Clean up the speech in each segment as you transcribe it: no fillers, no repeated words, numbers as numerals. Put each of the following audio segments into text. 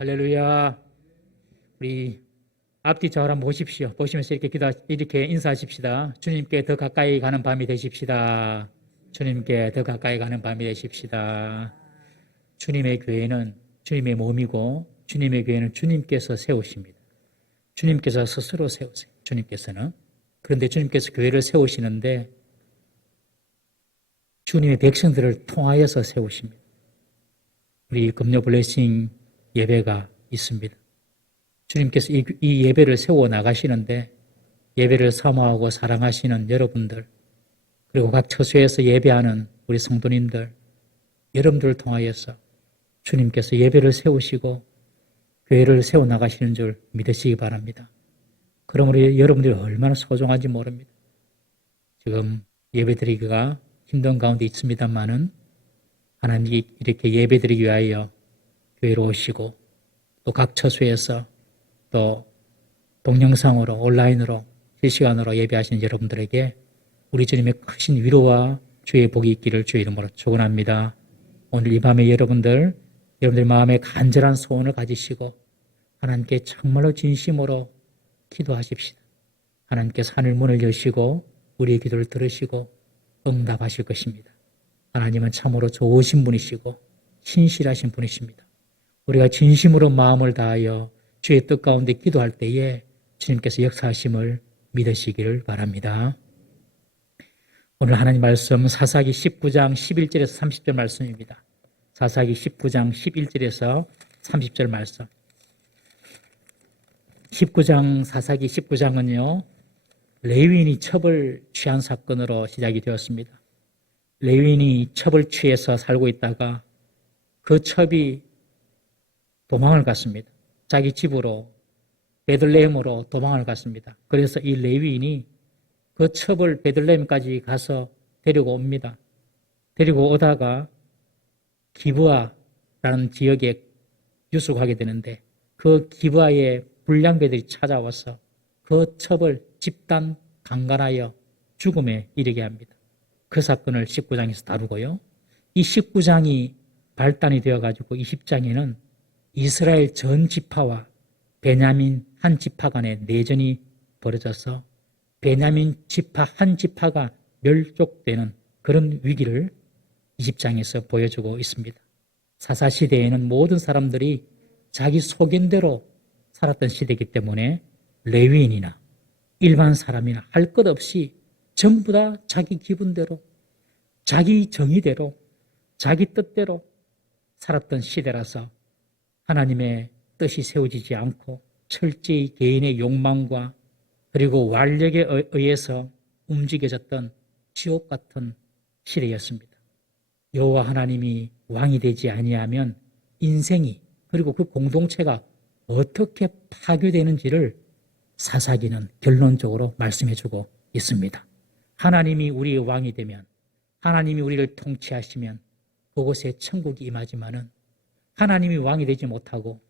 할렐루야. 우리 앞뒤 좌우를 한번 보십시오. 보시면서 이렇게 인사하십시다. 주님께 더 가까이 가는 밤이 되십시다. 주님께 더 가까이 가는 밤이 되십시다. 주님의 교회는 주님의 몸이고 주님의 교회는 주님께서 세우십니다. 주님께서 스스로 세우세요. 주님께서는. 그런데 주님께서 교회를 세우시는데 주님의 백성들을 통하여서 세우십니다. 우리 금요 블레싱 예배가 있습니다. 주님께서 이 예배를 세워 나가시는데 예배를 사모하고 사랑하시는 여러분들, 그리고 각 처소에서 예배하는 우리 성도님들, 여러분들을 통하여서 주님께서 예배를 세우시고 교회를 세워 나가시는 줄 믿으시기 바랍니다. 그러므로 여러분들이 얼마나 소중한지 모릅니다. 지금 예배드리기가 힘든 가운데 있습니다만은 하나님이 이렇게 예배드리기 위하여 교회로 오시고 또 각 처소에서 또 동영상으로 온라인으로 실시간으로 예배하시는 여러분들에게 우리 주님의 크신 위로와 주의 복이 있기를 주의 이름으로 축원합니다. 오늘 이 밤에 여러분들 마음에 간절한 소원을 가지시고 하나님께 정말로 진심으로 기도하십시다. 하나님께서 하늘 문을 여시고 우리의 기도를 들으시고 응답하실 것입니다. 하나님은 참으로 좋으신 분이시고 신실하신 분이십니다. 우리가 진심으로 마음을 다하여 주의 뜻 가운데 기도할 때에 주님께서 역사하심을 믿으시기를 바랍니다. 오늘 하나님 말씀 사사기 19장 11절에서 30절 말씀입니다. 사사기 19장 11절에서 30절 말씀. 사사기 19장은요, 레위인이 첩을 취한 사건으로 시작이 되었습니다. 레위인이 첩을 취해서 살고 있다가 그 첩이 도망을 갔습니다. 자기 집으로 베들레헴으로 도망을 갔습니다. 그래서 이 레위인이 그 첩을 베들레헴까지 가서 데리고 옵니다. 데리고 오다가 기브아라는 지역에 유숙하게 되는데 그 기브아의 불량배들이 찾아와서 그 첩을 집단 강간하여 죽음에 이르게 합니다. 그 사건을 19장에서 다루고요. 이 19장이 발단이 되어가지고 20장에는 이스라엘 전 지파와 베냐민 한 지파 간의 내전이 벌어져서 베냐민 지파 한 지파가 멸족되는 그런 위기를 20장에서 보여주고 있습니다. 사사시대에는 모든 사람들이 자기 소견대로 살았던 시대이기 때문에 레위인이나 일반 사람이나 할 것 없이 전부 다 자기 기분대로, 자기 정의대로, 자기 뜻대로 살았던 시대라서 하나님의 뜻이 세워지지 않고 철저히 개인의 욕망과 그리고 완력에 의해서 움직여졌던 지옥 같은 시대였습니다. 여호와 하나님이 왕이 되지 아니하면 인생이 그리고 그 공동체가 어떻게 파괴되는지를 사사기는 결론적으로 말씀해주고 있습니다. 하나님이 우리의 왕이 되면, 하나님이 우리를 통치하시면 그곳에 천국이 임하지만은 하나님이 왕이 되지 못하고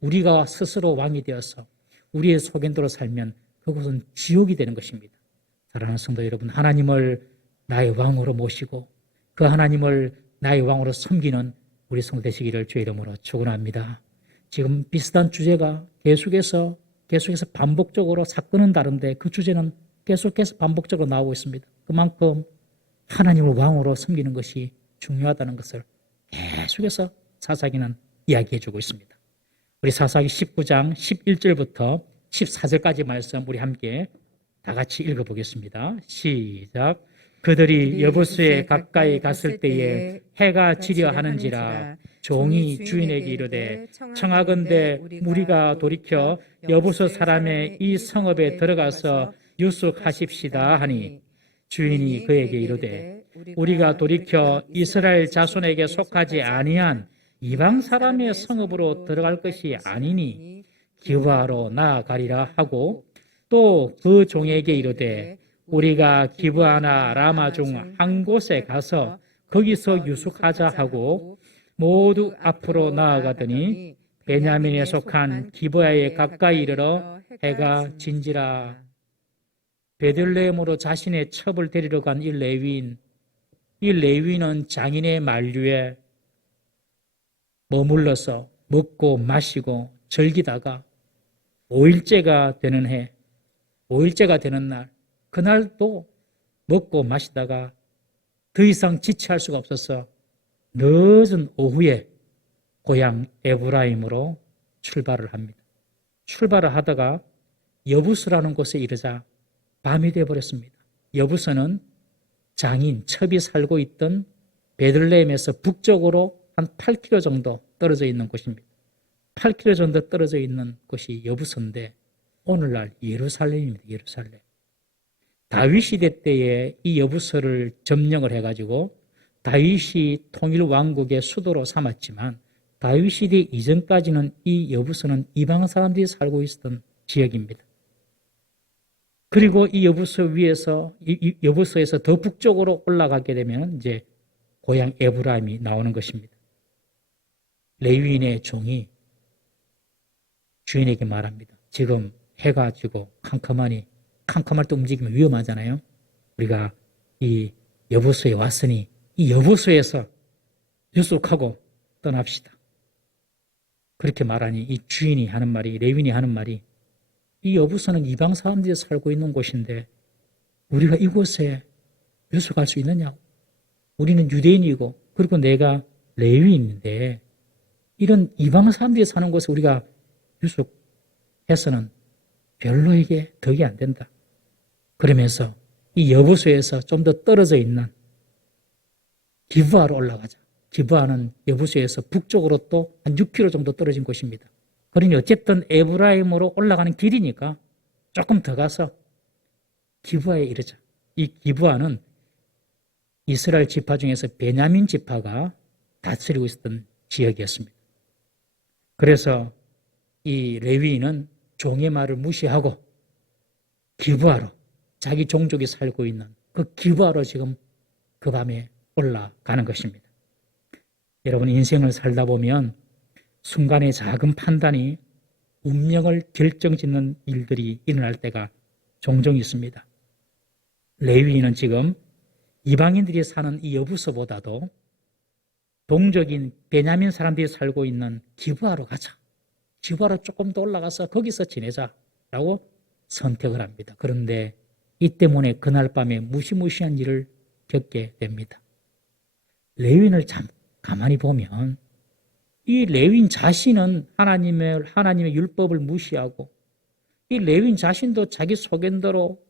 우리가 스스로 왕이 되어서 우리의 소견대로 살면 그곳은 지옥이 되는 것입니다. 사랑하는 성도 여러분, 하나님을 나의 왕으로 모시고 그 하나님을 나의 왕으로 섬기는 우리 성도 되시기를 주의 이름으로 축원합니다. 지금 비슷한 주제가 계속해서 반복적으로 사건은 다른데 그 주제는 계속해서 반복적으로 나오고 있습니다. 그만큼 하나님을 왕으로 섬기는 것이 중요하다는 것을 계속해서 사사기는 이야기해주고 있습니다. 우리 사사기 19장 11절부터 14절까지 말씀 우리 함께 다 같이 읽어보겠습니다. 시작. 그들이 여부수에 가까이 갔을 때에 해가 지려 하는지라 종이 주인에게 이르되 청하건대 우리가 돌이켜 여부수 사람의 이 성읍에 들어가서 유숙하십시다 하니 주인이 그에게 이르되 우리가 돌이켜 이스라엘 자손에게 속하지 아니한 이방 사람의 성읍으로 들어갈 것이 아니니 기브아로 나아가리라 하고 또 그 종에게 이르되 우리가 기브아나 라마 중 한 곳에 가서 거기서 유숙하자 하고 모두 앞으로 나아가더니 베냐민에 속한 기브아에 가까이 이르러 해가 진지라. 베들레헴으로 자신의 첩을 데리러 간 이 레위인은 장인의 만류에 머물러서 먹고 마시고 즐기다가 5일째가 되는 해, 5일째가 되는 날, 그날도 먹고 마시다가 더 이상 지체할 수가 없어서 늦은 오후에 고향 에브라임으로 출발을 합니다. 출발을 하다가 여부스라는 곳에 이르자 밤이 되어버렸습니다. 여부스는 장인, 첩이 살고 있던 베들레헴에서 북쪽으로 한 8km 정도 떨어져 있는 곳입니다. 8km 정도 떨어져 있는 곳이 여부스인데 오늘날 예루살렘입니다. 예루살렘. 다윗 시대 때에 이 여부스를 점령을 해가지고 다윗이 통일 왕국의 수도로 삼았지만 다윗 시대 이전까지는 이 여부스는 이방 사람들이 살고 있었던 지역입니다. 그리고 이 여부스 위에서 이 여부스에서 더 북쪽으로 올라가게 되면 이제 고향 에브라임이 나오는 것입니다. 레위인의 종이 주인에게 말합니다. 지금 해가 지고 캄캄할 때 움직이면 위험하잖아요. 우리가 이 여부스에 왔으니 이 여부스에서 유숙하고 떠납시다. 그렇게 말하니 이 주인이 하는 말이, 레위인이 하는 말이, 이 여부스는 이방 사람들이 살고 있는 곳인데 우리가 이곳에 유숙할 수 있느냐고. 우리는 유대인이고 그리고 내가 레위인인데 이런 이방 사람들이 사는 곳에 우리가 유숙해서는 별로 이게 덕이 안 된다. 그러면서 이 여부수에서 좀 더 떨어져 있는 기브아로 올라가자. 기브아는 여부수에서 북쪽으로 또 한 6km 정도 떨어진 곳입니다. 그러니 어쨌든 에브라임으로 올라가는 길이니까 조금 더 가서 기브아에 이르자. 이 기브아는 이스라엘 지파 중에서 베냐민 지파가 다스리고 있었던 지역이었습니다. 그래서 이 레위인은 종의 말을 무시하고 기브아로 자기 종족이 살고 있는 그 기브아로 지금 그 밤에 올라가는 것입니다. 여러분 인생을 살다 보면 순간의 작은 판단이 운명을 결정짓는 일들이 일어날 때가 종종 있습니다. 레위인은 지금 이방인들이 사는 이 여부서보다도 동족인 베냐민 사람들이 살고 있는 기브아로 가자. 기브아로 조금 더 올라가서 거기서 지내자라고 선택을 합니다. 그런데 이 때문에 그날 밤에 무시무시한 일을 겪게 됩니다. 레위인을 참 가만히 보면 이 레위인 자신은 하나님의 율법을 무시하고 이 레위인 자신도 자기 소견대로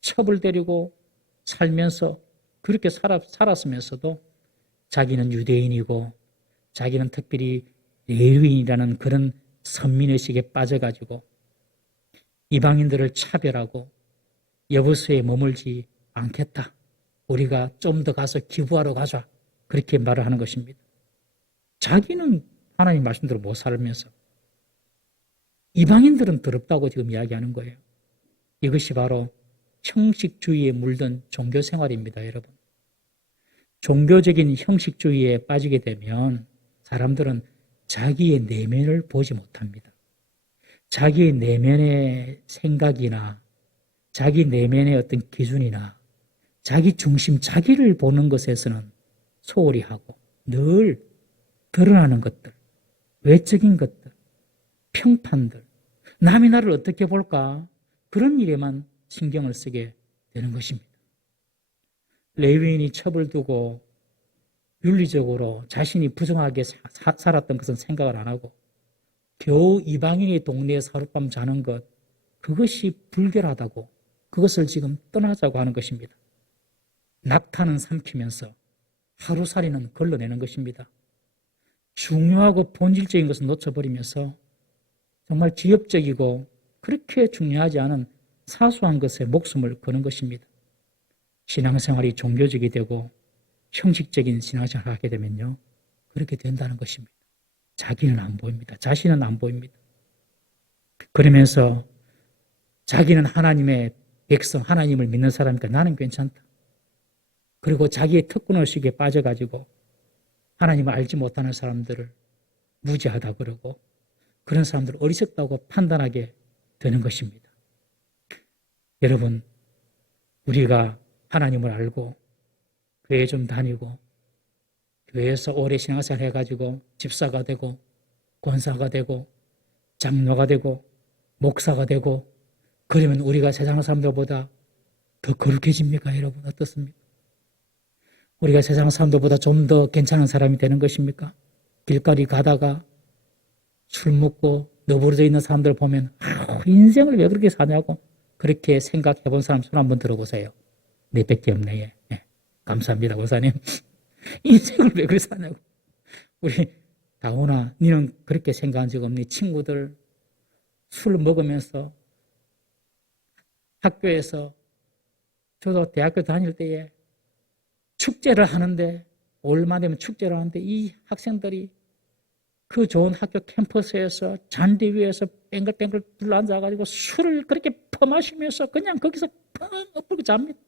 첩을 데리고 살면서 그렇게 살았으면서도 자기는 유대인이고 자기는 특별히 레위인이라는 그런 선민의식에 빠져가지고 이방인들을 차별하고 여부수에 머물지 않겠다. 우리가 좀 더 가서 기부하러 가자. 그렇게 말을 하는 것입니다. 자기는 하나님 말씀대로 못 살면서 이방인들은 더럽다고 지금 이야기하는 거예요. 이것이 바로 형식주의에 물든 종교 생활입니다, 여러분. 종교적인 형식주의에 빠지게 되면 사람들은 자기의 내면을 보지 못합니다. 자기의 내면의 생각이나 자기 내면의 어떤 기준이나 자기 중심, 자기를 보는 것에서는 소홀히 하고 늘 드러나는 것들, 외적인 것들, 평판들, 남이 나를 어떻게 볼까? 그런 일에만 신경을 쓰게 되는 것입니다. 레위인이 첩을 두고 윤리적으로 자신이 부정하게 살았던 것은 생각을 안 하고 겨우 이방인의 동네에서 하룻밤 자는 것, 그것이 불결하다고 그것을 지금 떠나자고 하는 것입니다. 낙타는 삼키면서 하루살이는 걸러내는 것입니다. 중요하고 본질적인 것을 놓쳐버리면서 정말 기업적이고 그렇게 중요하지 않은 사소한 것에 목숨을 거는 것입니다. 신앙생활이 종교적이 되고 형식적인 신앙생활을 하게 되면요, 그렇게 된다는 것입니다. 자기는 안 보입니다. 자신은 안 보입니다. 그러면서 자기는 하나님의 백성, 하나님을 믿는 사람이니까 나는 괜찮다. 그리고 자기의 특권의식에 빠져가지고 하나님을 알지 못하는 사람들을 무지하다 그러고 그런 사람들을 어리석다고 판단하게 되는 것입니다. 여러분, 우리가 하나님을 알고 교회 좀 다니고 교회에서 오래 신앙생활 해가지고 집사가 되고 권사가 되고 장로가 되고 목사가 되고 그러면 우리가 세상 사람들보다 더 거룩해집니까? 여러분 어떻습니까? 우리가 세상 사람들보다 좀 더 괜찮은 사람이 되는 것입니까? 길거리 가다가 술 먹고 너부러져 있는 사람들 보면 인생을 왜 그렇게 사냐고 그렇게 생각해 본 사람 손 한번 들어보세요. 몇 백개 없네. 네. 감사합니다 권사님. 인생을 왜 그렇게 사냐고. 우리 다오나 니는 그렇게 생각한 적 없니? 친구들 술 먹으면서 학교에서 저도 대학교 다닐 때에 축제를 하는데 얼마 되면 축제를 하는데 이 학생들이 그 좋은 학교 캠퍼스에서 잔디 위에서 뱅글뱅글 둘러앉아가지고 술을 그렇게 퍼마시면서 그냥 거기서 펑 엎고 잡니다.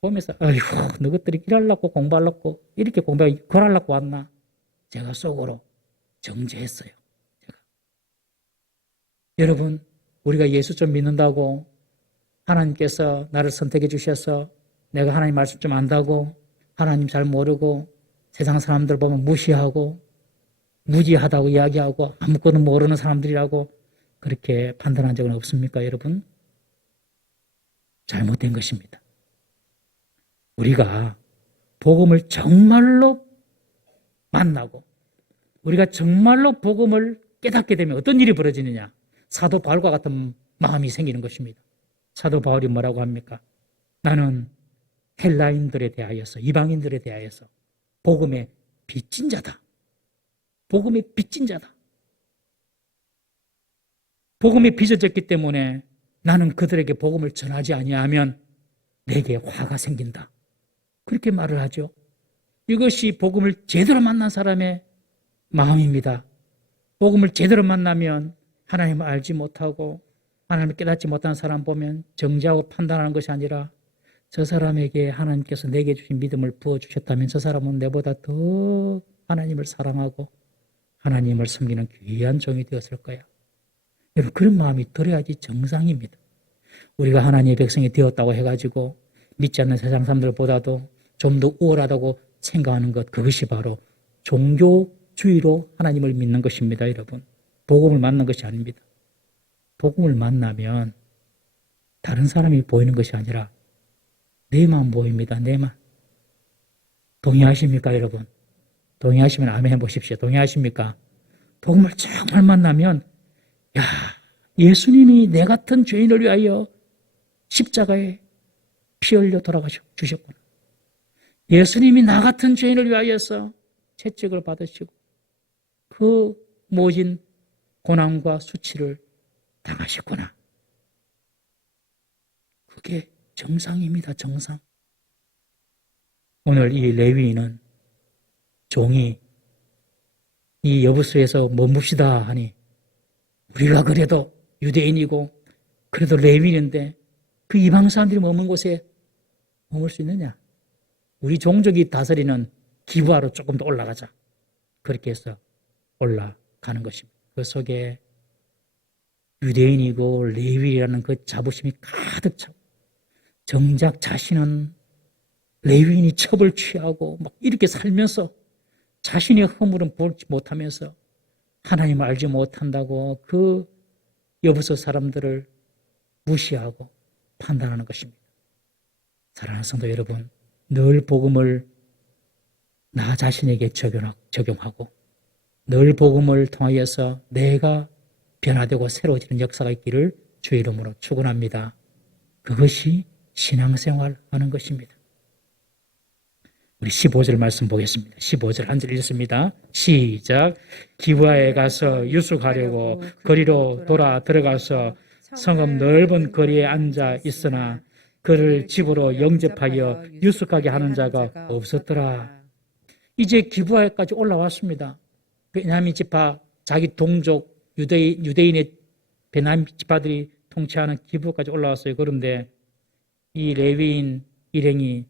보면서 아이고 너희들이 일하려고 공부하려고 이렇게 공부하고 그러려고 왔나. 제가 속으로 정죄했어요. 제가. 여러분 우리가 예수 좀 믿는다고 하나님께서 나를 선택해 주셔서 내가 하나님 말씀 좀 안다고 하나님 잘 모르고 세상 사람들 보면 무시하고 무지하다고 이야기하고 아무것도 모르는 사람들이라고 그렇게 판단한 적은 없습니까 여러분? 잘못된 것입니다. 우리가 복음을 정말로 만나고 우리가 정말로 복음을 깨닫게 되면 어떤 일이 벌어지느냐? 사도 바울과 같은 마음이 생기는 것입니다. 사도 바울이 뭐라고 합니까? 나는 헬라인들에 대하여서 이방인들에 대하여서 복음의 빚진 자다. 복음의 빚진 자다. 복음이 빚어졌기 때문에 나는 그들에게 복음을 전하지 아니하면 내게 화가 생긴다. 그렇게 말을 하죠. 이것이 복음을 제대로 만난 사람의 마음입니다. 복음을 제대로 만나면 하나님을 알지 못하고 하나님을 깨닫지 못한 사람 보면 정죄하고 판단하는 것이 아니라 저 사람에게 하나님께서 내게 주신 믿음을 부어주셨다면 저 사람은 내보다 더 하나님을 사랑하고 하나님을 섬기는 귀한 종이 되었을 거야. 여러분 그런 마음이 들어야지 정상입니다. 우리가 하나님의 백성이 되었다고 해가지고 믿지 않는 세상 사람들보다도 좀 더 우월하다고 생각하는 것 그것이 바로 종교주의로 하나님을 믿는 것입니다. 여러분 복음을 만난 것이 아닙니다. 복음을 만나면 다른 사람이 보이는 것이 아니라 내만 보입니다. 내만. 동의하십니까 여러분? 동의하시면 아멘 해보십시오. 동의하십니까? 복음을 정말 만나면 야 예수님이 내 같은 죄인을 위하여 십자가에 피 흘려 돌아가셨구나. 예수님이 나 같은 죄인을 위하여서 채찍을 받으시고 그 모진 고난과 수치를 당하셨구나. 그게 정상입니다. 정상. 오늘 이 레위인은 종이 이 여부수에서 머뭅시다 하니 우리가 그래도 유대인이고 그래도 레위인인데 그 이방 사람들이 머문 곳에 머물 수 있느냐? 우리 종족이 다스리는 기브아로 조금 더 올라가자. 그렇게 해서 올라가는 것입니다. 그 속에 유대인이고 레위인이라는 그 자부심이 가득 차고 정작 자신은 레위인이 첩을 취하고 막 이렇게 살면서 자신의 허물은 보지 못하면서 하나님을 알지 못한다고 그 여부서 사람들을 무시하고 판단하는 것입니다. 사랑하는 성도 여러분, 늘 복음을 나 자신에게 적용하고 늘 복음을 통하여서 내가 변화되고 새로워지는 역사가 있기를 주의 이름으로 축원합니다. 그것이 신앙생활 하는 것입니다. 우리 15절 말씀 보겠습니다. 15절 한 절 읽습니다. 시작. 기브아에 가서 유숙하려고 거리로 돌아 들어가서 성읍 넓은 거리에 앉아 있으나 그를 집으로 영접하여 유숙하게 하는 자가 없었더라. 이제 기브아에까지 올라왔습니다. 베냐민 지파, 자기 동족 유대인의 베냐민 지파들이 통치하는 기브아까지 올라왔어요. 그런데 이 레위인 일행이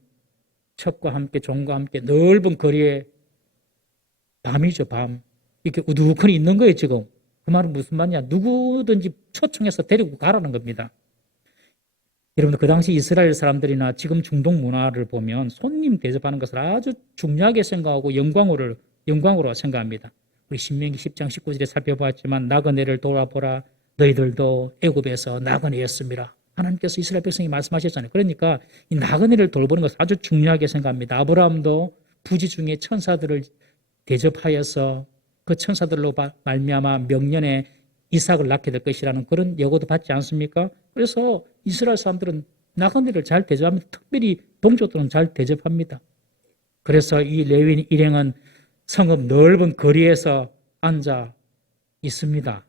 첩과 함께 종과 함께 넓은 거리에 밤이죠. 밤. 이렇게 우두커니 있는 거예요. 지금. 그 말은 무슨 말이냐. 누구든지 초청해서 데리고 가라는 겁니다. 여러분 그 당시 이스라엘 사람들이나 지금 중동 문화를 보면 손님 대접하는 것을 아주 중요하게 생각하고 영광으로 생각합니다. 우리 신명기 10장 19절에 살펴보았지만 나그네를 돌아보라. 너희들도 애굽에서 나그네였습니다. 하나님께서 이스라엘 백성이 말씀하셨잖아요. 그러니까 이 나그네를 돌보는 것을 아주 중요하게 생각합니다. 아브라함도 부지 중에 천사들을 대접하여서 그 천사들로 말미암아 명년에 이삭을 낳게 될 것이라는 그런 예고도 받지 않습니까? 그래서 이스라엘 사람들은 나그네를 잘 대접합니다. 특별히 동족들은 잘 대접합니다. 그래서 이 레위인 일행은 성읍 넓은 거리에서 앉아 있습니다.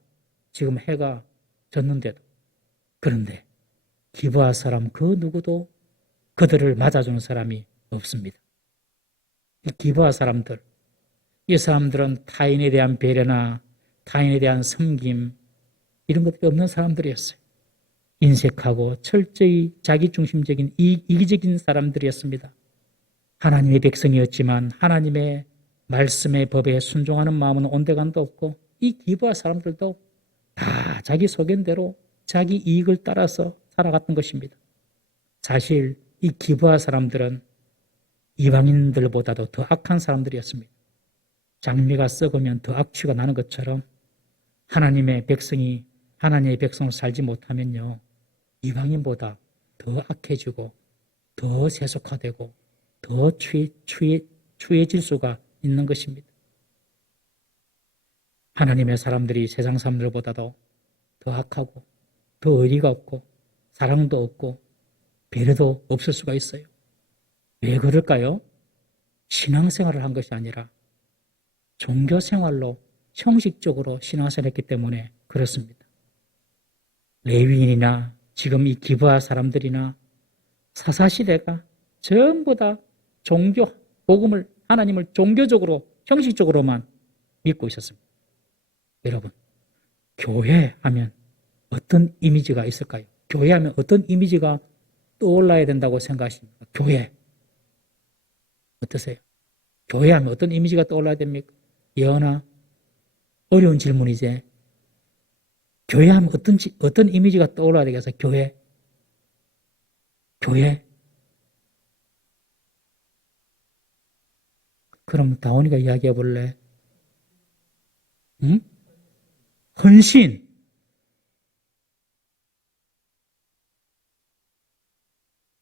지금 해가 졌는데도. 그런데 기브아 사람 그 누구도 그들을 맞아주는 사람이 없습니다. 이 기브아 사람들, 이 사람들은 타인에 대한 배려나 타인에 대한 섬김 이런 것들이 없는 사람들이었어요. 인색하고 철저히 자기중심적인 이기적인 사람들이었습니다. 하나님의 백성이었지만 하나님의 말씀의 법에 순종하는 마음은 온데간도 없고 이 기브아 사람들도 다 자기 소견대로 자기 이익을 따라서 살아갔던 것입니다. 사실 이 기브아 사람들은 이방인들보다도 더 악한 사람들이었습니다. 장미가 썩으면 더 악취가 나는 것처럼 하나님의 백성이 하나님의 백성으로 살지 못하면요 이방인보다 더 악해지고 더 세속화되고 더 추해질 수가 있는 것입니다. 하나님의 사람들이 세상 사람들보다도 더 악하고 더 의리가 없고 사랑도 없고 배려도 없을 수가 있어요. 왜 그럴까요? 신앙생활을 한 것이 아니라 종교생활로 형식적으로 신앙생활을 했기 때문에 그렇습니다. 레위인이나 지금 이 기브아 사람들이나 사사시대가 전부 다 종교, 복음을 하나님을 종교적으로 형식적으로만 믿고 있었습니다. 여러분, 교회하면 어떤 이미지가 있을까요? 교회하면 어떤 이미지가 떠올라야 된다고 생각하십니까? 교회 어떠세요? 교회하면 어떤 이미지가 떠올라야 됩니까? 예언아, 어려운 질문이지. 교회하면 어떤 이미지가 떠올라야 되겠어요? 교회. 그럼 다원이가 이야기해 볼래? 응? 헌신.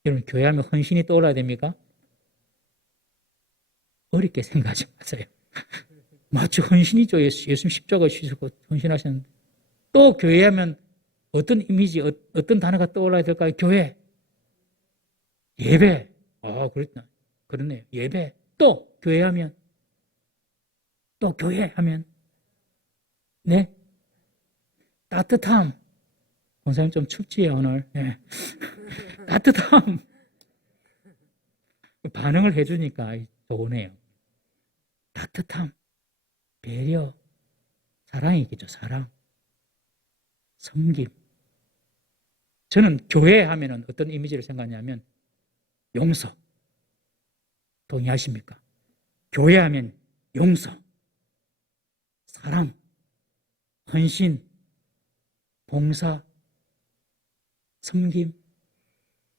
여러분, 교회하면 헌신이 떠올라야 됩니까? 어렵게 생각하지 마세요. 마치 헌신이죠. 예수님 십자가 지시고 헌신하셨는데. 또 교회하면 어떤 이미지, 어떤 단어가 떠올라야 될까요? 교회. 예배. 그렇구나. 그렇네요. 예배. 또 교회하면 또 교회하면 네. 따뜻함. 권사님 좀 춥지요 오늘. 네. 따뜻함. 반응을 해주니까 좋으네요. 따뜻함, 배려, 사랑이겠죠. 사랑, 섬김. 저는 교회 하면은 어떤 이미지를 생각하냐면 용서. 동의하십니까? 교회 하면 용서, 사랑, 헌신, 봉사, 섬김,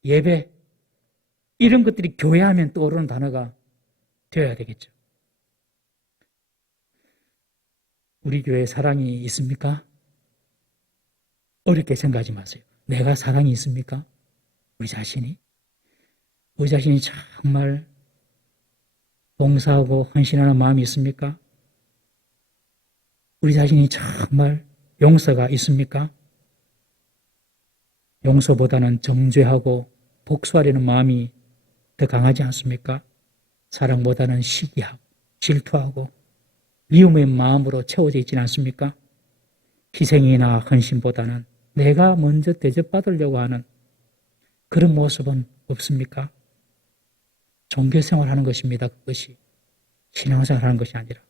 예배 이런 것들이 교회하면 떠오르는 단어가 되어야 되겠죠. 우리 교회에 사랑이 있습니까? 어렵게 생각하지 마세요. 내가 사랑이 있습니까? 우리 자신이 정말 봉사하고 헌신하는 마음이 있습니까? 우리 자신이 정말 용서가 있습니까? 용서보다는 정죄하고 복수하려는 마음이 더 강하지 않습니까? 사랑보다는 시기하고 질투하고 미움의 마음으로 채워져 있지는 않습니까? 희생이나 헌신보다는 내가 먼저 대접받으려고 하는 그런 모습은 없습니까? 종교생활하는 것입니다. 그것이 신앙생활하는 것이 아니라.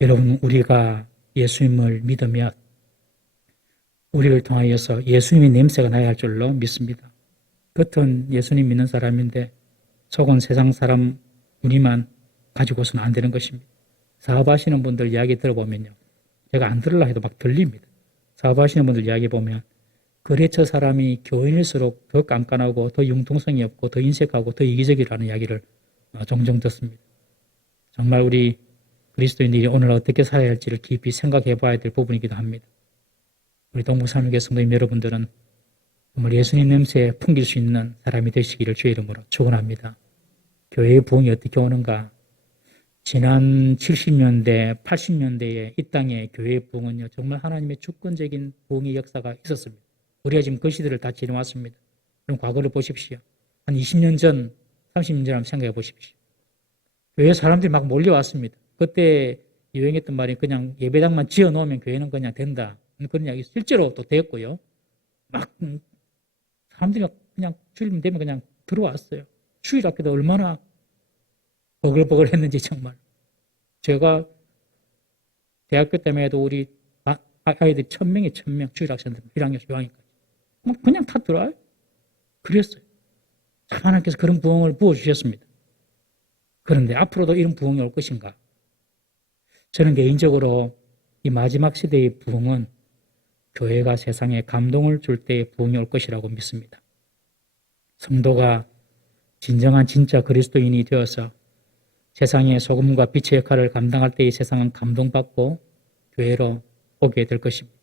여러분, 우리가 예수님을 믿으면 우리를 통하여서 예수님의 냄새가 나야 할 줄로 믿습니다. 겉은 예수님 믿는 사람인데 속은 세상 사람 우리만 가지고서는 안 되는 것입니다. 사업하시는 분들 이야기 들어보면요. 제가 안 들으려 해도 막 들립니다. 사업하시는 분들 이야기 보면 거래처 사람이 교인일수록 더 깐깐하고 더 융통성이 없고 더 인색하고 더 이기적이라는 이야기를 종종 듣습니다. 정말 우리 그리스도인들이 오늘 어떻게 살아야 할지를 깊이 생각해 봐야 될 부분이기도 합니다. 우리 동부삼육의 성도님 여러분들은 정말 예수님 냄새에 풍길 수 있는 사람이 되시기를 주의 이름으로 축원합니다. 교회의 부흥이 어떻게 오는가? 지난 70년대, 80년대에 이 땅의 교회의 부흥은요, 정말 하나님의 주권적인 부흥의 역사가 있었습니다. 우리가 지금 그 시대를 다 지나왔습니다. 그럼 과거를 보십시오. 한 20년 전, 30년 전 한번 생각해 보십시오. 교회 사람들이 막 몰려왔습니다. 그때 유행했던 말이 그냥 예배당만 지어 놓으면 교회는 그냥 된다. 그런 이야기 실제로 또 됐고요. 막 사람들이 그냥 주일 되면 그냥 들어왔어요. 주일학교도 얼마나 버글버글 했는지 정말. 제가 대학교 때문에도 우리 아이들이 1000명에 1000명 주일학생들 1학년 2학년까지 그냥 다 들어와요. 그랬어요. 참 하나님께서 그런 부흥을 부어주셨습니다. 그런데 앞으로도 이런 부흥이 올 것인가? 저는 개인적으로 이 마지막 시대의 부흥은 교회가 세상에 감동을 줄 때의 부흥이 올 것이라고 믿습니다. 성도가 진정한 진짜 그리스도인이 되어서 세상의 소금과 빛의 역할을 감당할 때의 세상은 감동받고 교회로 오게 될 것입니다.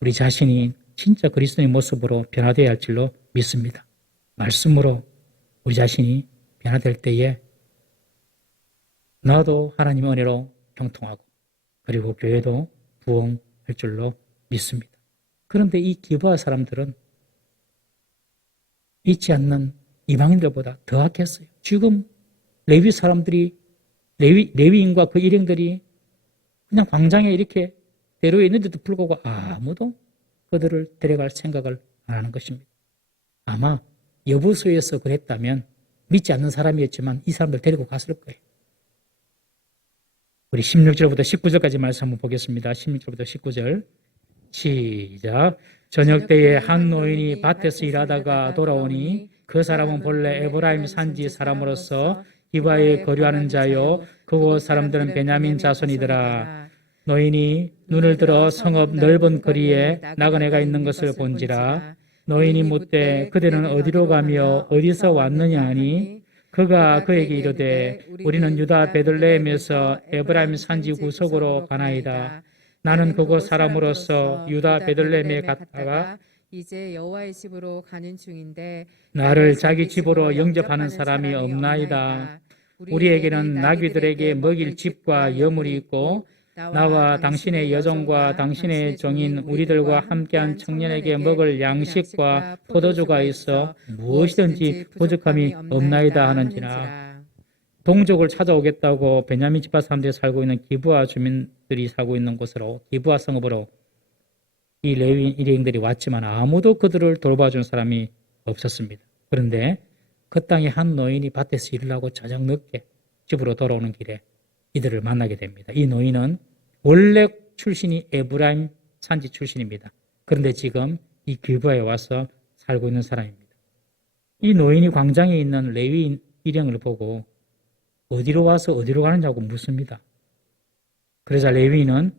우리 자신이 진짜 그리스도의 모습으로 변화되어야 할 줄로 믿습니다. 말씀으로 우리 자신이 변화될 때에 나도 하나님의 은혜로 형통하고 그리고 교회도 부흥할 줄로 믿습니다. 그런데 이 기브아 사람들은 잊지 않는 이방인들보다 더 악했어요. 지금 레위 사람들이 레위인과 그 일행들이 그냥 광장에 이렇게 데려와 있는데도 불구하고 아무도 그들을 데려갈 생각을 안 하는 것입니다. 아마 여부수에서 그랬다면 믿지 않는 사람이었지만 이 사람들 데리고 갔을 거예요. 우리 16절부터 19절까지 말씀 한번 보겠습니다. 16절부터 19절 시작. 저녁 때에 한 노인이 밭에서 일하다가 돌아오니 그 사람은 본래 에브라임 산지 사람으로서 기브아에 거류하는 자요 그곳 사람들은 베냐민 자손이더라. 노인이 눈을 들어 성읍 넓은 거리에 나그네가 있는 것을 본지라. 노인이 묻되 그대는 어디로 가며 어디서 왔느냐 하니 그가 그에게 이르되 우리는 유다 베들레헴에서 에브라임 산지 구석으로 가나이다. 나는 그곳 사람으로서 유다 베들레헴에 갔다가 이제 여호와의 집으로 가는 중인데 나를 자기 집으로 영접하는 사람이 없나이다. 우리에게는 나귀들에게 먹일 집과 여물이 있고 나와 당신의 여종과 당신의 종인 우리들과 함께한 청년에게 먹을 양식과 포도주가 있어 무엇이든지 부족함이 없나이다 하는지라. 동족을 찾아오겠다고 베냐민 지파 사람들이 살고 있는 기브아 주민들이 살고 있는 곳으로 기브아 성읍으로 이 레위인 일행들이 왔지만 아무도 그들을 돌봐준 사람이 없었습니다. 그런데 그 땅에 한 노인이 밭에서 일을 하고 저녁 늦게 집으로 돌아오는 길에 이들을 만나게 됩니다. 이 노인은 원래 출신이 에브라임 산지 출신입니다. 그런데 지금 이 기브아에 와서 살고 있는 사람입니다. 이 노인이 광장에 있는 레위인 일행을 보고 어디로 와서 어디로 가느냐고 묻습니다. 그러자 레위인은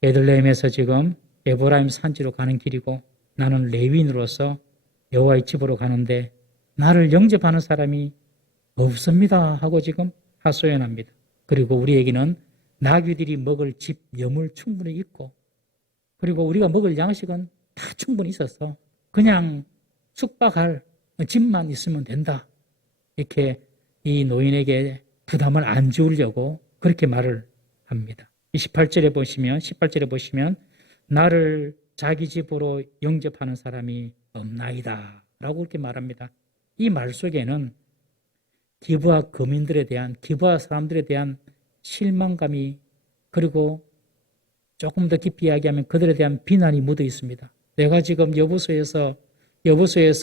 베들레헴에서 지금 에브라임 산지로 가는 길이고 나는 레위인으로서 여호와의 집으로 가는데 나를 영접하는 사람이 없습니다 하고 지금 하소연합니다. 그리고 우리에게는 나귀들이 먹을 집, 여물 충분히 있고 그리고 우리가 먹을 양식은 다 충분히 있어서 그냥 숙박할 집만 있으면 된다. 이렇게 이 노인에게 부담을 안 주려고 그렇게 말을 합니다. 18절에 보시면 나를 자기 집으로 영접하는 사람이 없나이다 라고 그렇게 말합니다. 이 말 속에는 기브아 거민들에 대한 기브아 사람들에 대한 실망감이 그리고 조금 더 깊이 이야기하면 그들에 대한 비난이 묻어 있습니다. 내가 지금 여부소에서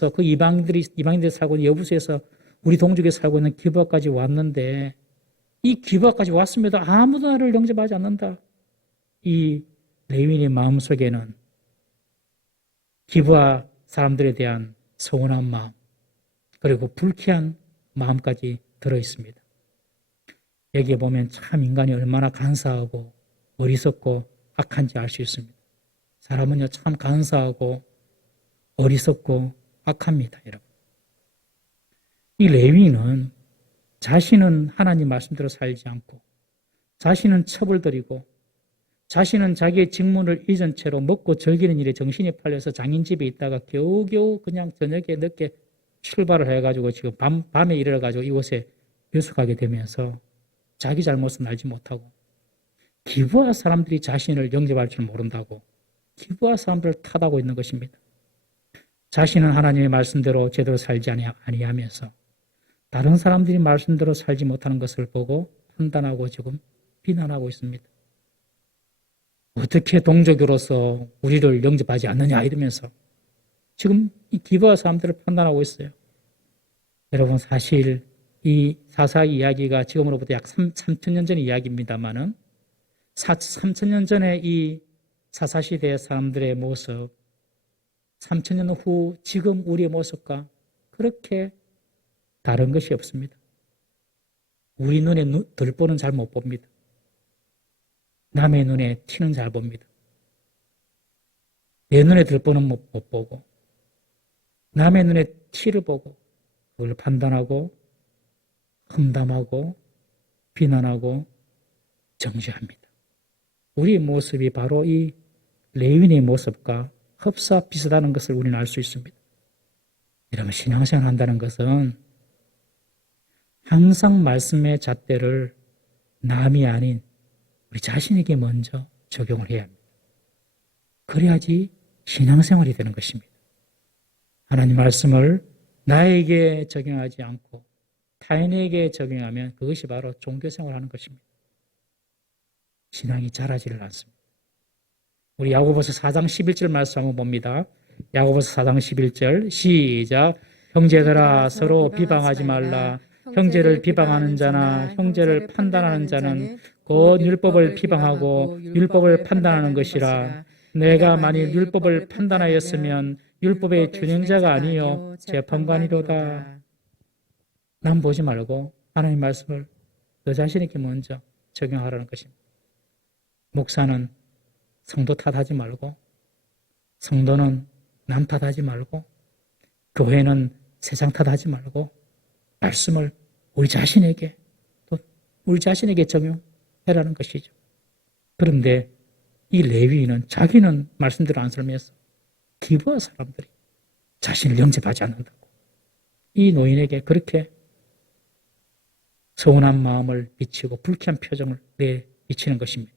그 이방인들이 살고 있는 여부소에서 우리 동족에 살고 있는 기브아까지 왔는데 이 기브아까지 왔음에도 아무도 나를 영접하지 않는다. 이 레위인의 마음속에는 기브아 사람들에 대한 서운한 마음 그리고 불쾌한 마음까지 들어있습니다. 여기에 보면 참 인간이 얼마나 간사하고 어리석고 악한지 알 수 있습니다. 사람은요 참 간사하고 어리석고 악합니다. 여러분. 이 레위인은 자신은 하나님 말씀대로 살지 않고 자신은 첩을 들이고 자신은 자기의 직문을 잊은 채로 먹고 즐기는 일에 정신이 팔려서 장인 집에 있다가 겨우겨우 그냥 저녁에 늦게 출발을 해가지고 지금 밤에 일어나가지고 이곳에 유숙하게 되면서 자기 잘못은 알지 못하고 기부하 사람들이 자신을 영접할 줄 모른다고 기부하 사람들을 탓하고 있는 것입니다. 자신은 하나님의 말씀대로 제대로 살지 아니하면서 다른 사람들이 말씀대로 살지 못하는 것을 보고 판단하고 지금 비난하고 있습니다. 어떻게 동족으로서 우리를 영접하지 않느냐 이러면서 지금 이 기부하 사람들을 판단하고 있어요. 여러분 사실 이 사사 이야기가 지금으로부터 약 3,000년 전의 이야기입니다만은 3,000년 전에 이 사사시대의 사람들의 모습 3,000년 후 지금 우리의 모습과 그렇게 다른 것이 없습니다. 우리 눈에 들보는 잘 못 봅니다. 남의 눈에 티는 잘 봅니다. 내 눈에 들보는 못 보고 남의 눈에 티를 보고 그걸 판단하고 험담하고 비난하고 정죄합니다. 우리의 모습이 바로 이 레위인의 모습과 흡사 비슷하다는 것을 우리는 알 수 있습니다. 여러분 신앙생활 한다는 것은 항상 말씀의 잣대를 남이 아닌 우리 자신에게 먼저 적용을 해야 합니다. 그래야지 신앙생활이 되는 것입니다. 하나님 말씀을 나에게 적용하지 않고 타인에게 적용하면 그것이 바로 종교생활하는 것입니다. 신앙이 자라지를 않습니다. 우리 야고보서 4장 11절 말씀 한번 봅니다. 야고보서 4장 11절 시작. 형제들아 서로 비방하지 말라. 형제를 비방하는 자나 형제를 판단하는 자는 곧 율법을 비방하고 율법을 판단하는 것이라. 내가 만일 율법을 판단하였으면 율법의 준행자가 아니요 재판관이로다. 남 보지 말고 하나님 말씀을 너 자신에게 먼저 적용하라는 것입니다. 목사는 성도 탓하지 말고 성도는 남 탓하지 말고 교회는 세상 탓하지 말고 말씀을 우리 자신에게 또 우리 자신에게 적용해라는 것이죠. 그런데 이 레위인은 자기는 말씀대로 안 살면서 기부한 사람들이 자신을 영접하지 않는다고 이 노인에게 그렇게 서운한 마음을 비치고 불쾌한 표정을 내비치는 것입니다.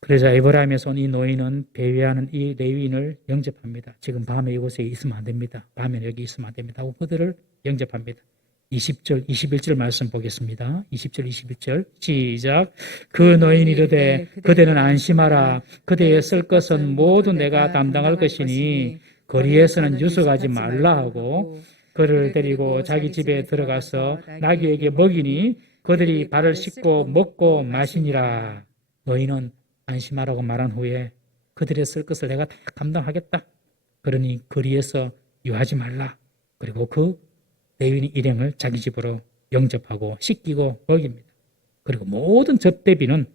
그러자 에브라임에서 온 이 노인은 배회하는 이 레위인을 영접합니다. 지금 밤에 이곳에 있으면 안 됩니다. 밤에 여기 있으면 안 됩니다 하고 그들을 영접합니다. 20절, 21절 말씀 보겠습니다. 20절, 21절 시작. 그 노인이 이르되 그대는 안심하라. 그대의 쓸 것은 모두 내가 담당할 것이니 거리에서는 유숙하지 말라 하고 그를 데리고 자기 집에 들어가서 나귀에게 먹이니 그들이 발을 씻고 먹고 마시니라. 너희는 안심하라고 말한 후에 그들의 쓸 것을 내가 다 감당하겠다. 그러니 거리에서 유하지 말라. 그리고 그 레위인 일행을 자기 집으로 영접하고 씻기고 먹입니다. 그리고 모든 접대비는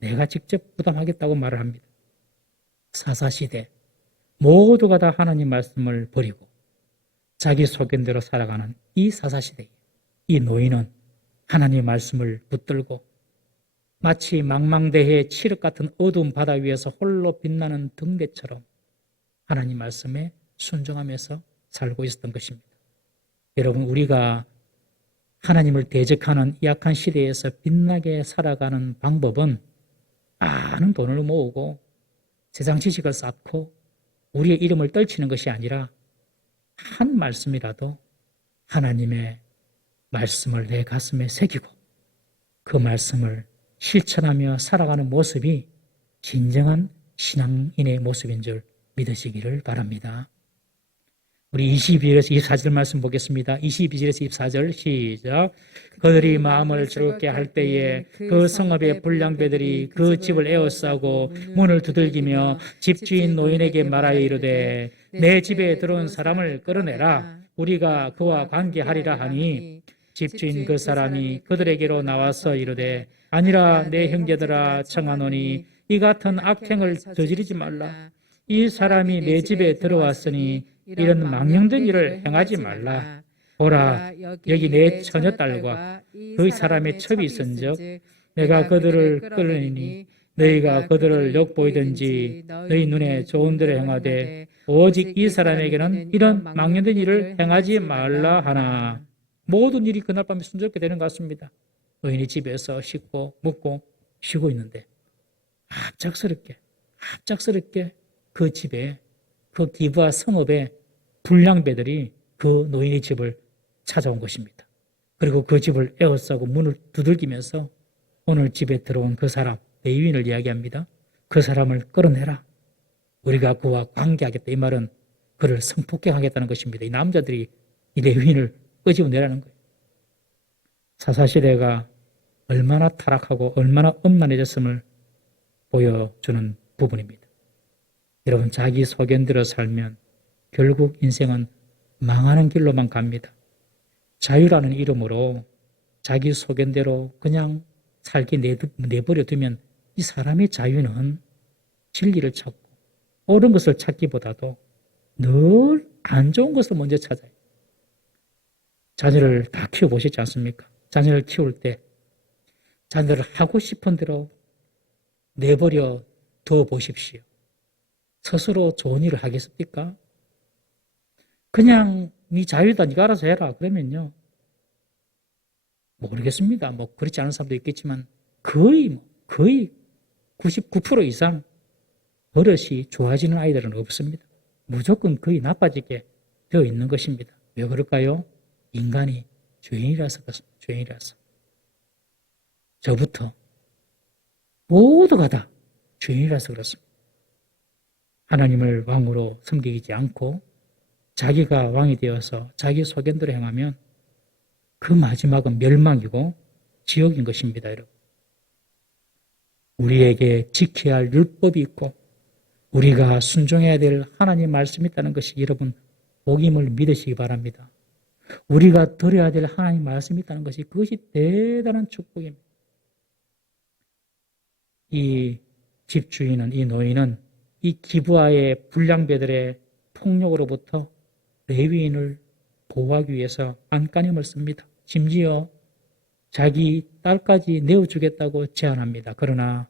내가 직접 부담하겠다고 말을 합니다. 사사시대 모두가 다 하나님 말씀을 버리고 자기 소견대로 살아가는 이 사사시대에 이 노인은 하나님의 말씀을 붙들고 마치 망망대해의 칠흑 같은 어두운 바다 위에서 홀로 빛나는 등대처럼 하나님 말씀에 순종하면서 살고 있었던 것입니다. 여러분 우리가 하나님을 대적하는 이 악한 시대에서 빛나게 살아가는 방법은 많은 돈을 모으고 세상 지식을 쌓고 우리의 이름을 떨치는 것이 아니라 한 말씀이라도 하나님의 말씀을 내 가슴에 새기고 그 말씀을 실천하며 살아가는 모습이 진정한 신앙인의 모습인 줄 믿으시기를 바랍니다. 우리 22절에서 24절 말씀 보겠습니다. 22절에서 24절 시작. 그들이 마음을 즐겁게 할 때에 그 성읍의 불량배들이 그 집을 에워싸고 문을 두들기며 집주인 노인에게 말하여 이르되 내 집에 들어온 사람을 끌어내라. 우리가 그와 관계하리라 하니 집주인 그 사람이 그들에게로 나와서 이르되 아니라 내 형제들아 청하노니 이 같은 악행을 저지르지 말라. 이 사람이 내 집에 들어왔으니 이런 망령된 일을 행하지 말라. 보라 여기 내 처녀딸과 그 사람의 첩이 있은즉 내가 그들을 끌어내니 너희가 그들을 욕보이든지 너희 눈에 좋은 대로 행하되 오직 이 사람에게는 이런 망령된 일을 행하지 말라 하나. 모든 일이 그날 밤에 순조롭게 되는 것 같습니다. 노인이 집에서 씻고 먹고 쉬고 있는데 갑작스럽게 그 집에, 그 기브아 성읍에 불량배들이 그 노인의 집을 찾아온 것입니다. 그리고 그 집을 에워싸고 문을 두들기면서 오늘 집에 들어온 그 사람, 레위인을 이야기합니다. 그 사람을 끌어내라. 우리가 그와 관계하겠다. 이 말은 그를 성폭행하겠다는 것입니다. 이 남자들이 이 레위인을 끄집어내라는 거예요. 사사시대가 얼마나 타락하고 얼마나 음란해졌음을 보여주는 부분입니다. 여러분, 자기 소견대로 살면 결국 인생은 망하는 길로만 갑니다. 자유라는 이름으로 자기 소견대로 그냥 살게 내버려 두면 이 사람의 자유는 진리를 찾고 옳은 것을 찾기보다도 늘 안 좋은 것을 먼저 찾아요. 자녀를 다 키워보시지 않습니까? 자녀를 키울 때 자녀를 하고 싶은 대로 내버려 둬 보십시오. 스스로 좋은 일을 하겠습니까? 그냥 네 자유다, 네가 알아서 해라. 그러면요, 모르겠습니다. 뭐 그렇지 않은 사람도 있겠지만 거의 99% 이상 버릇이 좋아지는 아이들은 없습니다. 무조건 거의 나빠지게 되어 있는 것입니다. 왜 그럴까요? 인간이 죄인이라서 그렇습니다. 죄인이라서. 저부터 모두가 다 죄인이라서 그렇습니다. 하나님을 왕으로 섬기지 않고 자기가 왕이 되어서 자기 소견대로 행하면 그 마지막은 멸망이고 지옥인 것입니다, 여러분. 우리에게 지켜야 할 율법이 있고 우리가 순종해야 될 하나님 말씀이 있다는 것이 여러분 복임을 믿으시기 바랍니다. 우리가 들어야 될 하나님 말씀이 있다는 것이 그것이 대단한 축복입니다. 이 집주인은, 이 노인은 이 기브아의 불량배들의 폭력으로부터 레위인을 보호하기 위해서 안간힘을 씁니다. 심지어 자기 딸까지 내어주겠다고 제안합니다. 그러나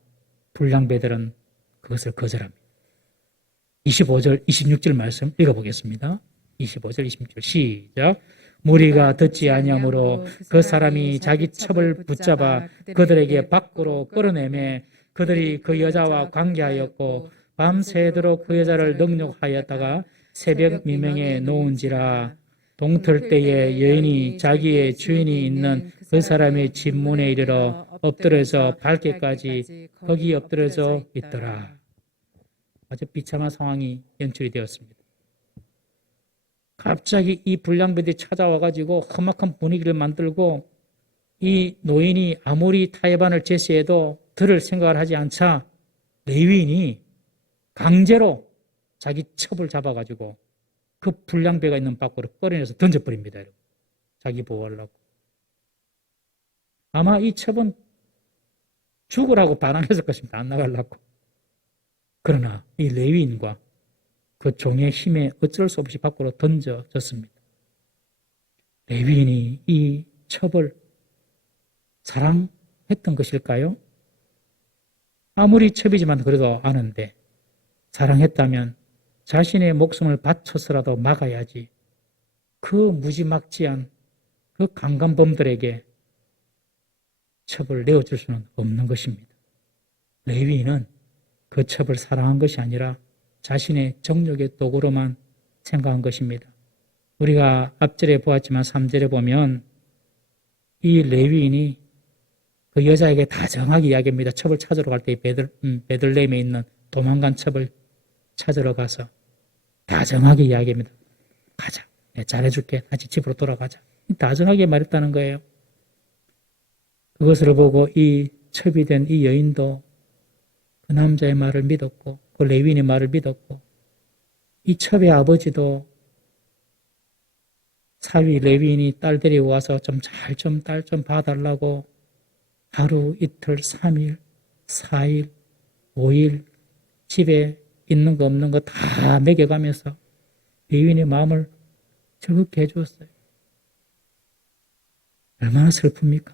불량배들은 그것을 거절합니다. 25절, 26절 말씀 읽어보겠습니다. 25절, 26절 시작. 무리가 듣지 아니하므로 그 사람이 자기 첩을 붙잡아 그들에게 밖으로 끌어내매 그들이 그 여자와 관계하였고 밤새도록 그 여자를 능욕하였다가 새벽 미명에 놓은지라. 동틀 때에 여인이 자기의 주인이 있는 그 사람의 집 문에 이르러 엎드려서 밝게까지 거기 엎드려져 있더라. 아주 비참한 상황이 연출이 되었습니다. 갑자기 이 불량배들이 찾아와가지고 험악한 분위기를 만들고 이 노인이 아무리 타협안을 제시해도 들을 생각을 하지 않자 레위인이 강제로 자기 첩을 잡아가지고 그 불량배가 있는 밖으로 끌어내서 던져버립니다. 여러분. 자기 보호하려고. 아마 이 첩은 죽으라고 반항했을 것입니다. 안 나가려고. 그러나 이 레위인과 그 종의 힘에 어쩔 수 없이 밖으로 던져졌습니다. 레위인이 이 첩을 사랑했던 것일까요? 아무리 첩이지만 그래도 아는데 사랑했다면 자신의 목숨을 바쳐서라도 막아야지 그 무지막지한 그 강간범들에게 첩을 내어줄 수는 없는 것입니다. 레위인은 그 첩을 사랑한 것이 아니라 자신의 정욕의 도구로만 생각한 것입니다. 우리가 앞절에 보았지만 3절에 보면 이 레위인이 그 여자에게 다정하게 이야기합니다. 첩을 찾으러 갈 때 베들레헴에 있는 도망간 첩을 찾으러 가서 다정하게 이야기합니다. 가자. 내가 잘해줄게. 다시 집으로 돌아가자. 다정하게 말했다는 거예요. 그것을 보고 이 첩이 된 이 여인도 그 남자의 말을 믿었고 그 레위인의 말을 믿었고 이 첩의 아버지도 사위 레위인이 딸 데리고 와서 딸 좀 봐달라고 하루, 이틀, 3일, 4일, 5일 집에 있는 거 없는 거 다 먹여가면서 레위인의 마음을 즐겁게 해주었어요. 얼마나 슬픕니까?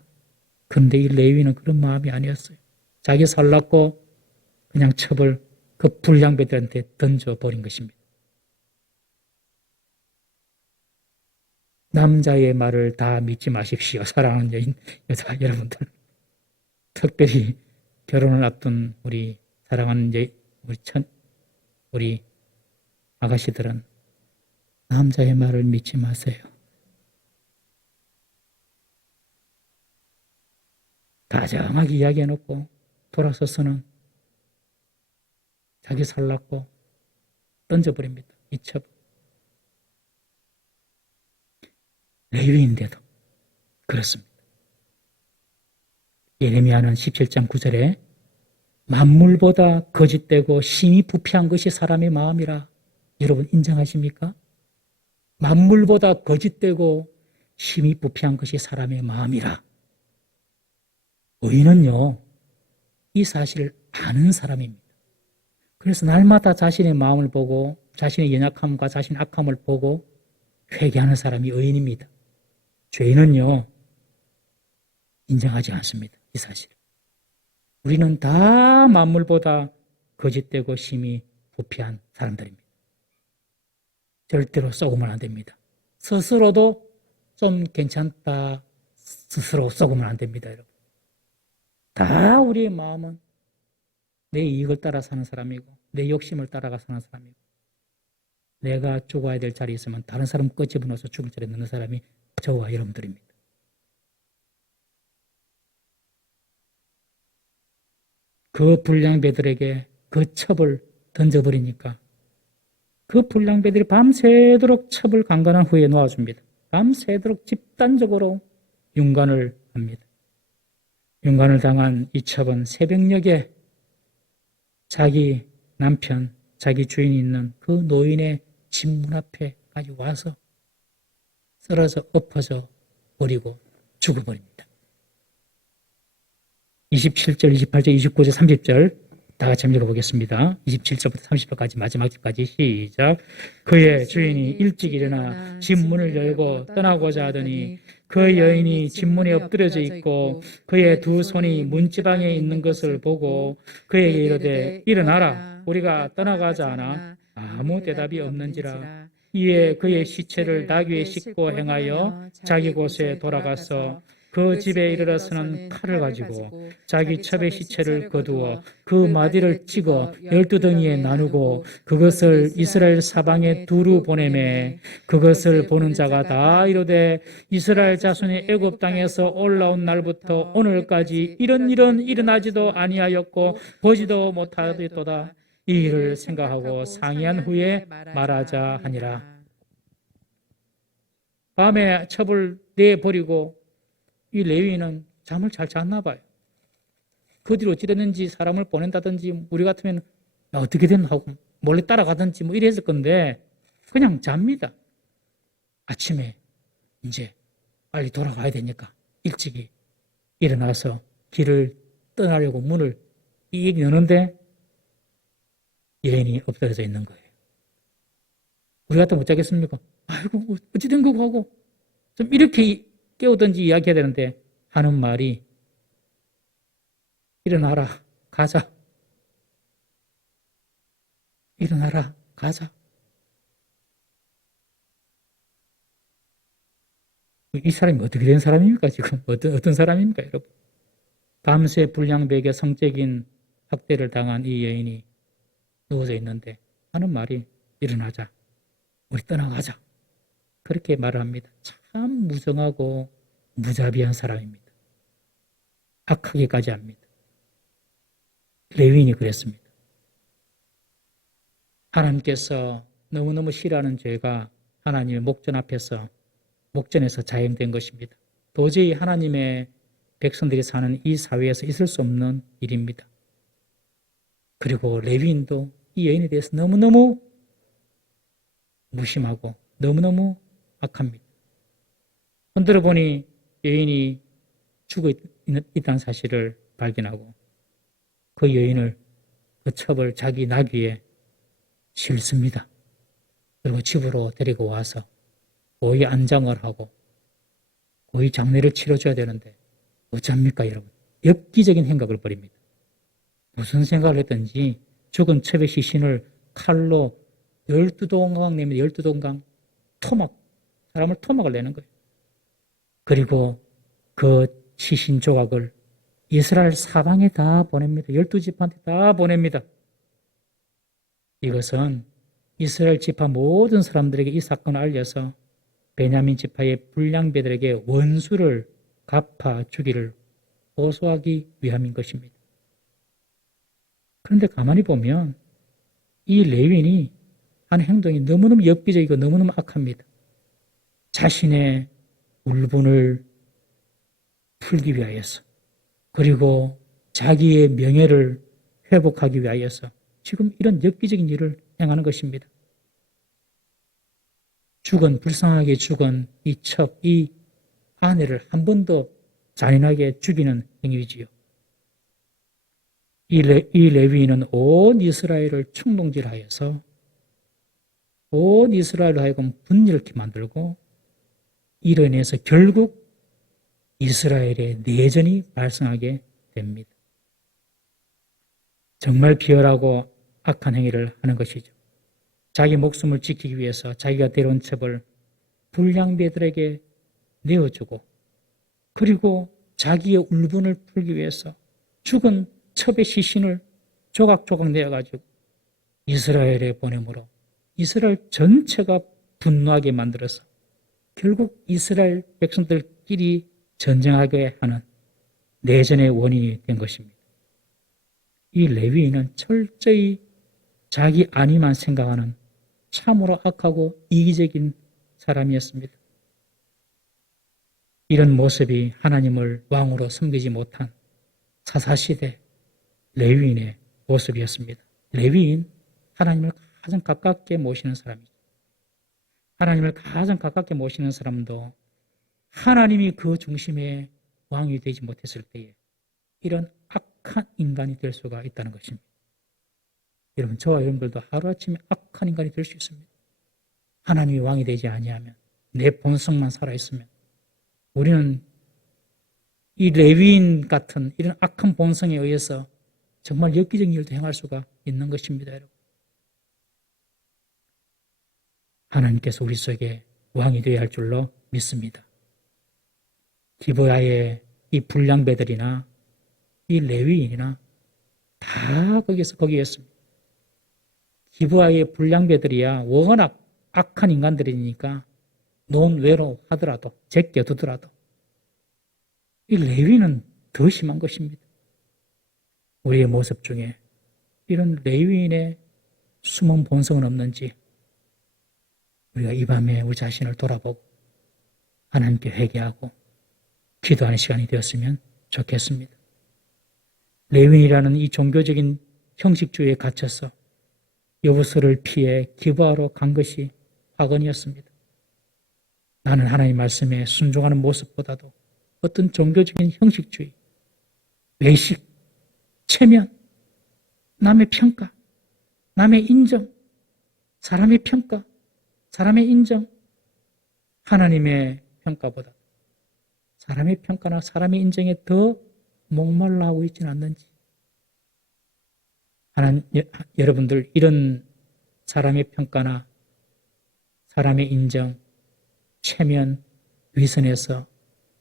그런데 이 레위는 그런 마음이 아니었어요. 자기 살랐고 그냥 첩을 그 불량배들한테 던져버린 것입니다. 남자의 말을 다 믿지 마십시오. 사랑하는 여자 여러분들. 특별히 결혼을 앞둔 우리 사랑하는 우리 아가씨들은 남자의 말을 믿지 마세요. 다정하게 이야기해놓고 돌아서서는 자기 살랐고 던져버립니다. 이 첩. 레위인데도 그렇습니다. 예레미야는 17장 9절에 만물보다 거짓되고 심히 부패한 것이 사람의 마음이라. 여러분 인정하십니까? 만물보다 거짓되고 심히 부패한 것이 사람의 마음이라. 의인은요, 이 사실을 아는 사람입니다. 그래서 날마다 자신의 마음을 보고 자신의 연약함과 자신의 악함을 보고 회개하는 사람이 의인입니다. 죄인은요, 인정하지 않습니다. 이 사실. 우리는 다 만물보다 거짓되고 심히 부패한 사람들입니다. 절대로 썩으면 안 됩니다. 스스로도 좀 괜찮다 스스로 썩으면 안 됩니다. 여러분. 다 우리의 마음은 내 이익을 따라 사는 사람이고 내 욕심을 따라가 사는 사람이고 내가 죽어야 될 자리에 있으면 다른 사람 끄집어넣어서 죽을 자리에 넣는 사람이 저와 여러분들입니다. 그 불량배들에게 그 첩을 던져버리니까 그 불량배들이 밤새도록 첩을 강간한 후에 놓아줍니다. 밤새도록 집단적으로 윤관을 합니다. 윤관을 당한 이 첩은 새벽녘에 자기 남편, 자기 주인이 있는 그 노인의 집 문 앞에까지 와서 쓰러져 엎어져 버리고 죽어버립니다. 27절, 28절, 29절, 30절 다 같이 한번 읽어보겠습니다. 27절부터 30절까지 마지막 절까지 시작. 그의 주인이 일찍 일어나 집 문을 열고 떠나고자 하더니 그 여인이 집 문에 엎드려져 있고 그의 두 손이 문지방에 있는 것을 보고 그에게 이르되 일어나라 우리가 떠나가자 하나 아무 대답이 없는지라. 이에 그의 시체를 나귀에 싣고 행하여 자기 곳에 돌아가서 그 집에 이르러서는 칼을 가지고 자기 첩의 시체를 거두어 그 마디를 찍어 12덩이에 나누고 그것을 이스라엘 사방에 두루 보내매 그것을 보는 자가 다 이르되 이스라엘 자손이 애굽 땅에서 올라온 날부터 오늘까지 이런 일은 일어나지도 아니하였고 보지도 못하였도다. 이 일을 생각하고 상의한 후에 말하자 하니라. 밤에 첩을 내버리고 이 레위인은 잠을 잘 잤나 봐요. 그 뒤로 어찌됐는지 사람을 보낸다든지 우리 같으면 어떻게 됐나 하고 몰래 따라가든지 뭐 이랬을 건데 그냥 잡니다. 아침에 이제 빨리 돌아가야 되니까 일찍이 일어나서 길을 떠나려고 문을 อี 여는데 여인이 엎드려져 있는 거예요. 우리 같으면 어쩌겠습니까? 아이고 어찌 된 거고 하고 좀 이렇게 깨우든지 이야기해야 되는데 하는 말이 일어나라 가자. 일어나라 가자. 이 사람이 어떻게 된 사람입니까 지금? 어떤 사람입니까 여러분? 밤새 불량배에게 성적인 학대를 당한 이 여인이 누워져 있는데 하는 말이 일어나자. 우리 떠나가자. 그렇게 말을 합니다. 참 무정하고 무자비한 사람입니다. 악하게까지 합니다. 레위인이 그랬습니다. 하나님께서 너무너무 싫어하는 죄가 하나님의 목전에서 자행된 것입니다. 도저히 하나님의 백성들이 사는 이 사회에서 있을 수 없는 일입니다. 그리고 레위인도 이 여인에 대해서 너무너무 무심하고 너무너무 악합니다. 흔들어 보니 여인이 죽어 있다는 사실을 발견하고 그 여인을 그 첩을 자기 나귀에 실습니다. 그리고 집으로 데리고 와서 고의 안장을 하고 고의 장례를 치러줘야 되는데 어쩝니까 여러분? 엽기적인 행각을 벌입니다. 무슨 생각을 했든지 죽은 첩의 시신을 칼로 12동강 내면 12동강 사람을 토막을 내는 거예요. 그리고 그 시신 조각을 이스라엘 사방에 다 보냅니다. 12지파한테 다 보냅니다. 이것은 이스라엘 지파 모든 사람들에게 이 사건을 알려서 베냐민 지파의 불량배들에게 원수를 갚아주기를 호소하기 위함인 것입니다. 그런데 가만히 보면 이 레위인이 한 행동이 너무너무 엽기적이고 너무너무 악합니다. 자신의 울분을 풀기 위하여서 그리고 자기의 명예를 회복하기 위하여서 지금 이런 엽기적인 일을 행하는 것입니다. 불쌍하게 죽은 이 아내를 한 번 더 잔인하게 죽이는 행위지요. 이 레위인은 온 이스라엘을 충동질하여서 온 이스라엘로 하여금 분열케 만들고 이로 인해서 결국 이스라엘의 내전이 발생하게 됩니다. 정말 비열하고 악한 행위를 하는 것이죠. 자기 목숨을 지키기 위해서 자기가 데려온 첩을 불량배들에게 내어주고 그리고 자기의 울분을 풀기 위해서 죽은 첩의 시신을 조각조각 내어가지고 이스라엘에 보내므로 이스라엘 전체가 분노하게 만들어서 결국 이스라엘 백성들끼리 전쟁하게 하는 내전의 원인이 된 것입니다. 이 레위인은 철저히 자기 안위만 생각하는 참으로 악하고 이기적인 사람이었습니다. 이런 모습이 하나님을 왕으로 섬기지 못한 사사시대 레위인의 모습이었습니다. 레위인, 하나님을 가장 가깝게 모시는 사람이죠. 하나님을 가장 가깝게 모시는 사람도 하나님이 그 중심에 왕이 되지 못했을 때에 이런 악한 인간이 될 수가 있다는 것입니다. 여러분, 저와 여러분들도 하루아침에 악한 인간이 될 수 있습니다. 하나님이 왕이 되지 아니하면, 내 본성만 살아있으면 우리는 이 레위인 같은 이런 악한 본성에 의해서 정말 엽기적인 일도 행할 수가 있는 것입니다, 여러분. 하나님께서 우리 속에 왕이 되어야 할 줄로 믿습니다. 기브야의 이 불량배들이나 이 레위인이나 다 거기였습니다. 기브야의 불량배들이야 워낙 악한 인간들이니까 논외로 하더라도 제껴두더라도 이 레위인은 더 심한 것입니다. 우리의 모습 중에 이런 레위인의 숨은 본성은 없는지 우리가 이 밤에 우리 자신을 돌아보고 하나님께 회개하고 기도하는 시간이 되었으면 좋겠습니다. 레위인이라는 이 종교적인 형식주의에 갇혀서 여부서를 피해 기브아로 간 것이 화근이었습니다. 나는 하나님 말씀에 순종하는 모습보다도 어떤 종교적인 형식주의, 외식, 체면, 남의 평가, 남의 인정, 사람의 평가, 사람의 인정, 하나님의 평가보다 사람의 평가나 사람의 인정에 더 목말라 하고 있지는 않는지. 여러분들 이런 사람의 평가나 사람의 인정, 체면, 위선에서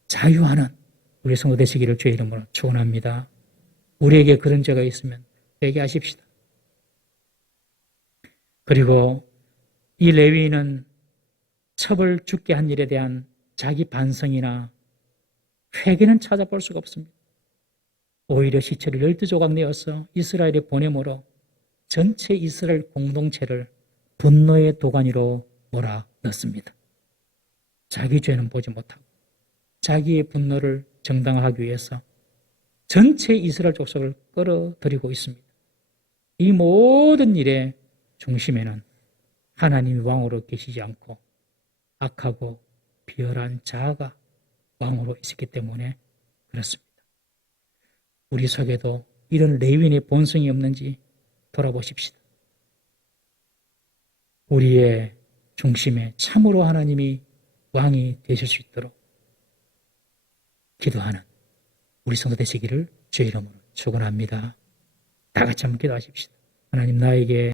자유하는 우리 성도 되시기를 주의 이름으로 축원합니다. 우리에게 그런 죄가 있으면 회개하십시다. 그리고 이 레위인은 첩을 죽게 한 일에 대한 자기 반성이나 회개는 찾아볼 수가 없습니다. 오히려 시체를 12조각 내어서 이스라엘에 보내므로 전체 이스라엘 공동체를 분노의 도가니로 몰아넣습니다. 자기 죄는 보지 못하고 자기의 분노를 정당화하기 위해서 전체 이스라엘 족속을 끌어들이고 있습니다. 이 모든 일의 중심에는 하나님이 왕으로 계시지 않고 악하고 비열한 자아가 왕으로 있었기 때문에 그렇습니다. 우리 속에도 이런 레위인의 본성이 없는지 돌아보십시다. 우리의 중심에 참으로 하나님이 왕이 되실 수 있도록 기도하는 우리 성도 되시기를 주의 이름으로 축원합니다. 다 같이 한번 기도하십시다. 하나님, 나에게